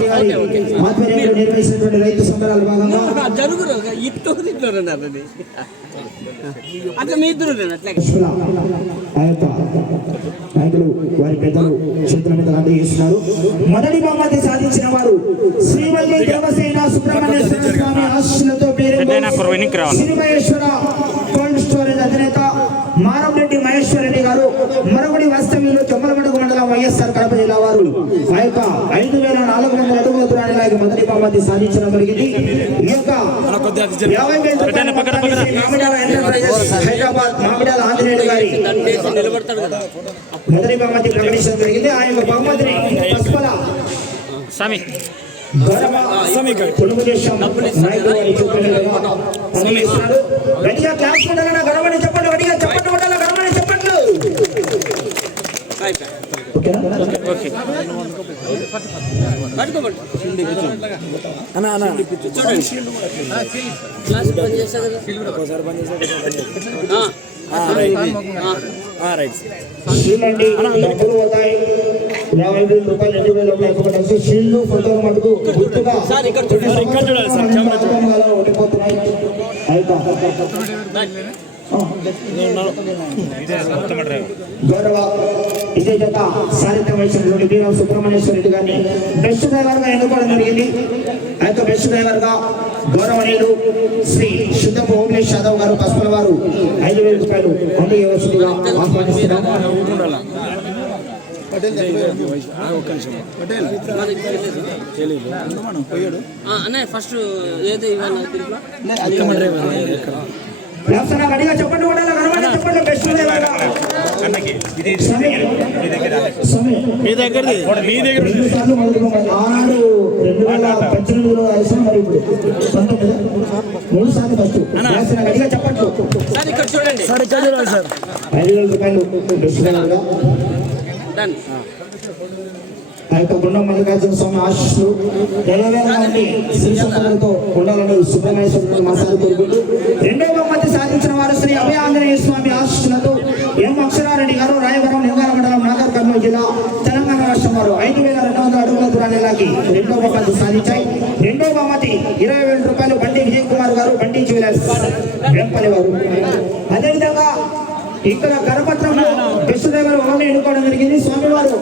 రెడ్డి గారి ఆధ్వర్యంలో నిర్వహించినటువంటి రైతు సంబరాల భాగంగా జరుగురు ఇట్టు ఇట్లు అన్నది అట్లా మీ ఇద్దరు అట్లా. పుష్పల ఆ యొక్క నాయకులు వారి పెద్దలు చేతుల మీద అందజేస్తున్నారు మొదటి బహుమతి సాధించిన వారు శ్రీవల్లి దేవసేన సుబ్రహ్మణ్యేశ్వర స్వామి ఆశీస్సులతో పేరు కోల్డ్ స్టోరేజ్ అధినేత మారంరెడ్డి మహేశ్వర రెడ్డి గారు మరొకటి వాస్తవ్యులు చెమ్మలమడుగు మండలం వైఎస్ఆర్ కడప జిల్లా వారు ఆ యొక్క ఐదు వేల నాలుగు వందల దూరానికి మొదటి బహుమతి సాధించడం జరిగింది. ఈ యొక్క యాభై వేల హైదరాబాద్ మామిడాల గారి మొదటి బహుమతి ప్రకటించడం జరిగింది. ఆ యొక్క బహుమతిని పసుపల స్వామి. గట్టిగా క్లాస్ గడవని చెప్పండి గట్టిగా చెప్పండి ఉండాలి గడవని చెప్పండి. అయిపోయి ఓకేనా? ఓకే. పట్టుకోబట్టు క్లాస్ షీల్డ్ అండి మటుకు గుర్తుగా ఇక్కడ చూడాలి సార్ గౌరవ ఇదే జత సారిత్ర వహించినటువంటి వీరం సుబ్రహ్మణ్యేశ్వర రెడ్డి గారిని బెస్ట్ డ్రైవర్. గా ఎన్నుకోవడం జరిగింది ఆ యొక్క బెస్ట్ డ్రైవర్. గా గౌరవనీయులు శ్రీ శుద్ధపు ఓమేష్ యాదవ్ గారు పసుపుల వారు ఐదు వేల రూపాయలు అందజేయవలసిందిగా ఆహ్వానిస్తున్నాం ఆ, అన్నయ్య ఫస్ట్ ఏదో గడిగా చెప్పండి కూడా బెస్ట్ మీ దగ్గరది. మీ దగ్గర రెండు సార్లు మొదలుకోమని ఆనాడు రెండు వేల పద్దెనిమిదిలో కలిసాం మరి ఇప్పుడు. పంతొమ్మిది మూడు సార్లు ఫస్ట్ రాసిన గడిగా చెప్పట్లు సార్ ఇక్కడ చూడండి. ఐదు వేల రూపాయలు. డిస్కౌంట్గా డన్ ఆ యొక్క గుండం మల్లికార్జున స్వామి ఆశీస్సులు నెలవేరాలని ఉండి సంపదలతో ఉండాలని సుబ్రహ్మణ్యేశ్వరుడు మాసాలు కోరుకుంటూ రెండో బహుమతి సాధించిన వారు శ్రీ అభయ ఆంజనేయ స్వామి ఆశీస్సులతో ఎం అక్షరారెడ్డి గారు రాయవరం లింగాల మండలం నాగర్ కర్నూలు జిల్లా తెలంగాణ రాష్ట్రం వారు. ఐదు వేల రెండు వందల అడుగుల దూరాన్ని లాగి రెండో బహుమతి సాధించాయి. రెండో బహుమతి ఇరవై వేల రూపాయలు బండి విజయ్ కుమార్ గారు బండి జ్యువెలర్స్ వెంపల్లి వారు. అదేవిధంగా ఇక్కడ కరపత్రంలో బెస్ట్ డ్రైవర్ ఎన్నుకోవడం జరిగింది. స్వామివారు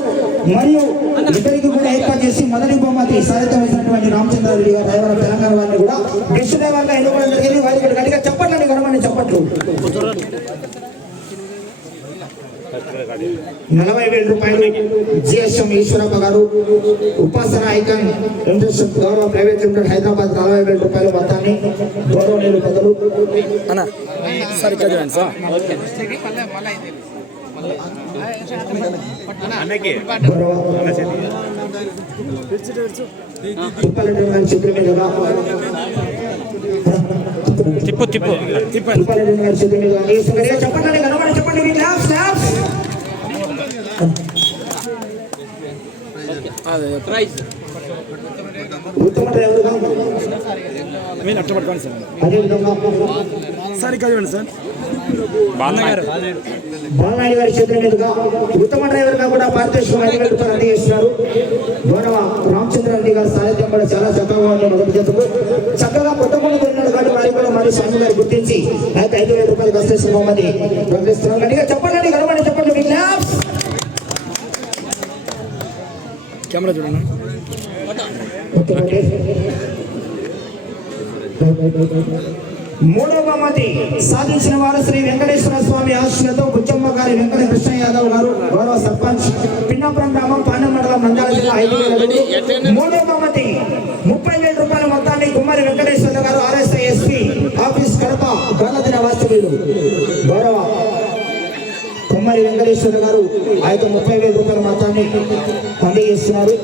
మరియు ఇద్దరికి కూడా ఏర్పాటు చేసి మొదటి బహుమతి సారిత వేసినటువంటి రామచంద్రారెడ్డి గారు డ్రైవర్ తెలంగాణ వారిని కూడా బెస్ట్ డ్రైవర్గా ఎన్నుకోవడం జరిగింది వారికి ఇక్కడ గట్టిగా చెప్పట్లని గడమని చెప్పట్లు నలభై వేల రూపాయలు GSM Eshwarappa garu Upasana icon industry గౌరవ ప్రైవేట్ లిమిటెడ్ హైదరాబాద్ నలభై వేల రూపాయల మొత్తాన్ని గౌరవ తిప్పు తిప్పు చెప్పండి చెప్పండి మీరు అట్ట పట్టుకోండి సార్ సార్ ఇక్కడ చూడండి సార్ బాలనాయుడు గారి చేతుల మీదుగా ఉత్తమ కూడా భారతదేశం ఐదు రూపాయలు అందజేస్తున్నారు గౌరవ రామచంద్రారెడ్డి గారి సారథ్యం కూడా చాలా చక్కగా ఉంది మొదటి జతకు చక్కగా కొత్త కొత్త ఉన్నాడు కాబట్టి వారి కూడా మరి స్వామి గారు గుర్తించి ఆ ఐదు వేల రూపాయలు వస్తే బహుమతి ప్రకటిస్తున్నాం గట్టిగా చెప్పండి కనబడి చెప్పండి. మీ కెమెరా చూడండి. మూడవ మతి సాధించిన వారు శ్రీ వెంకటేశ్వర స్వామి ఆశీస్సులతో బుచ్చమ్మ గారి వెంకట కృష్ణ యాదవ్ గారు గౌరవ సర్పంచ్ పిన్నపురం గ్రామం పాండం మండలం నంద్యాల జిల్లా ఐదు వేల మూడవ మతి ముప్పై వేల రూపాయల మొత్తాన్ని Kumari Venkateswara garu RSI SP office Kadapa గణదిన వాస్తవ్యులు గౌరవ కుమారి వెంకటేశ్వర గారు ఆ యొక్క ముప్పై వేల రూపాయల మొత్తాన్ని అందజేస్తున్నారు.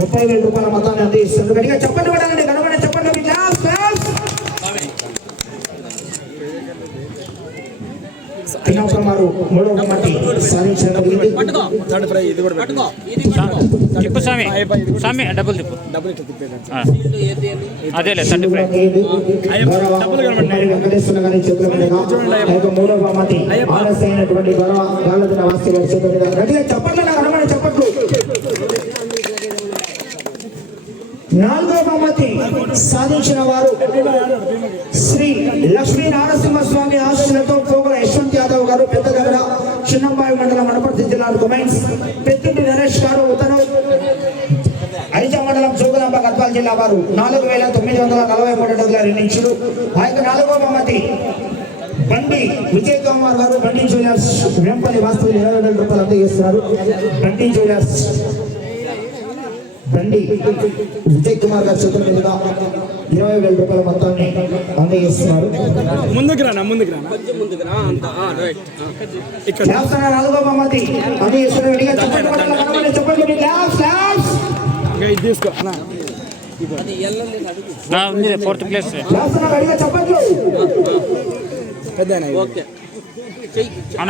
ముప్పై వేల రూపాయల మొత్తాన్ని అందజేస్తున్నారు. గట్టిగా చెప్పండి పడాలండి గడపండి చెప్పండి మీ క్లాస్ క్లాస్ పినాపురం వారు మూడవ బహుమతి సాధించడం జరిగింది పట్టుకో. థర్డ్ ఫ్రై ఇది కూడా పట్టుకో. ఇది పట్టుకో. తిప్పు స్వామి. స్వామి డబ్బులు తిప్పు. డబ్బులు ఇట్లా తిప్పేదండి కుమారి వెంకటేశ్వర గారి చేతుల మీదుగా మూడవ అయినటువంటి చేతుల గట్టిగా చెప్పట్లు గడపండి చెప్పట్లు నాలుగో బహుమతి సాధించిన వారు శ్రీ లక్ష్మీ నారసింహస్వామి ఆశీస్సులతో పోగల యశ్వంత్ యాదవ్ గారు పెద్ద దగ్గర చిన్నంబాయి మండలం వనపర్తి జిల్లా కొమైన్స్ పెద్దింటి నరేష్ గారు ఉత్తర ఐజా మండలం జోగులాంబ గద్వాల జిల్లా వారు నాలుగు వేల తొమ్మిది వందల నలభై మూడు అడుగుల నిర్ణయించారు ఆ యొక్క నాలుగో బహుమతి బండి విజయ్ కుమార్ గారు బండి జ్యువెలర్స్ వెంపల్లి వాస్తవులు ఇరవై వేల రూపాయలు అందజేస్తున్నారు. బండి జ్యువెలర్స్ బండి విజయ్ కుమార్ గారి చేతుల మీదుగా ఇరవై వేల రూపాయల మొత్తాన్ని అందజేస్తున్నారు ముందుకు రానా ముందుకు రానా? చెప్పండి ఫోర్త్ ప్లేస్ పెద్ద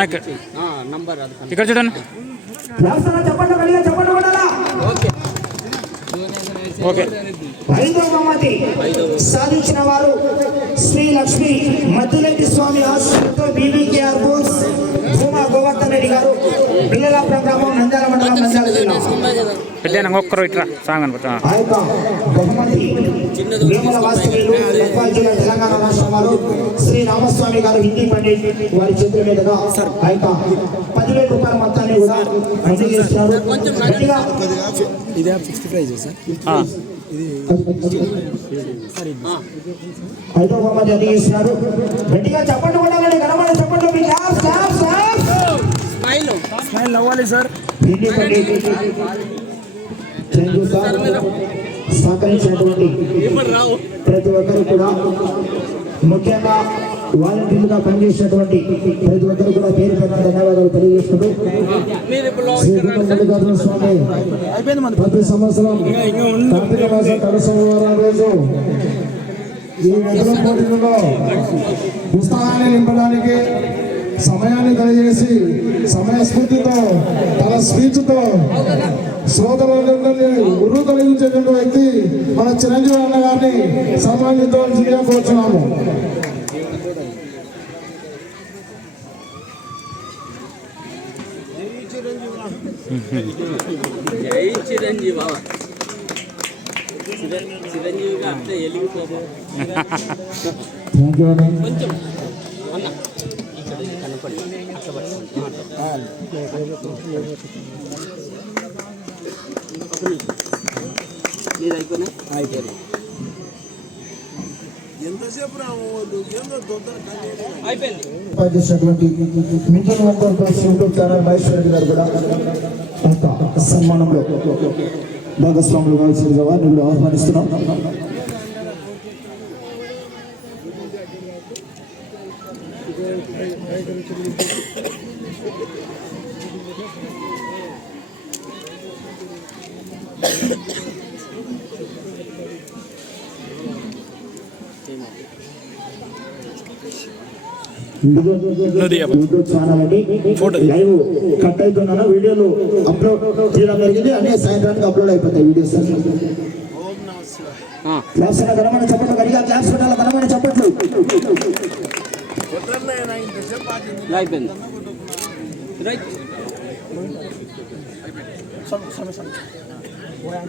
ఇక్కడ. ఆ, నంబర్ అది. కనుక. ఇక్కడ చూడండి చెప్పండి చెప్పండి ఓకే. ఐదో బహుమతి సాధించిన వారు శ్రీ లక్ష్మి మద్దులెడ్డి స్వామి ఆశ్రమంతో బీబీకేఆర్ బోన్స్ భూమా గోవర్ధన్ రెడ్డి గారు పిల్లల గ్రామం నంద్యాల మండలం నంద్యాల జిల్లా. పెద్ద ఒక్కరు ఇట్రా సాంగ్ అనుకుంటా. శ్రీ రామస్వామి గారు హిందీ పండిట్ వారి చేతుల మీదుగా ఆ. యొక్క పదివేల రూపాయల మొత్తాన్ని కూడా అందజేస్తున్నారు గట్టిగా ఇదే సిక్స్టీ ప్రైజ్ సార్. ఐదో బహుమతి అందజేస్తున్నారు గట్టిగా చప్పట్లు కొట్టాలని కనబడి చప్పట్లు మీ. స్మైల్ స్మైల్ నవ్వాలి sir. Hindi Pandit thank you sir సహకరించినటువంటి ప్రతి ఒక్కరు కూడా ముఖ్యంగా వాలంటీర్లుగా పనిచేసినటువంటి ప్రతి ఒక్కరు కూడా పేరు పెట్టిన ధన్యవాదాలు తెలియజేసుకుంటూ శ్రీ స్వామి మన ప్రతి సంవత్సరం కార్తీక మాసం కడు సోమవారం రోజు ఈ నదుల పోటీలలో ఉత్సాహాన్ని నింపడానికి సమయాన్ని దయచేసి సమయస్ఫూర్తితో తన స్పీచ్తో శ్రోతలందరినీ ఉర్రు తొలగించేటువంటి వ్యక్తి మన చిరంజీవి అన్న గారిని కోరుచున్నాము. జై చిరంజీవి. బాబా చిరంజీవిగా అట్లా కొంచెం అన్న ఇక్కడ ఇది కనపడి అట్లా పట్టుకోండి. ఆ, అట్లా. ఒక నిమిషం. నీది అయిపోయినా అయిపోయింది అయిపోయింది ఏర్పాటు చేసినటువంటి mission YouTube channel Mahesh Reddy garu కూడా సన్మానంలో భాగస్వాములు కావాల్సిందిగా వారిని కూడా ఆహ్వానిస్తున్నాం Thank you. లైవ్ కట్ అవుతున్నాను వీడియోలు అప్లోడ్ చేయడం జరిగింది. అనే సాయంత్రానికి అప్లోడ్ అయిపోతాయి వీడియోస్. అయినా కనమని చెప్పట్లు గడిగా క్లాప్స్ పెట్టాలి కనమని చెప్పట్లు. అయిపోయింది. రైట్. 我俩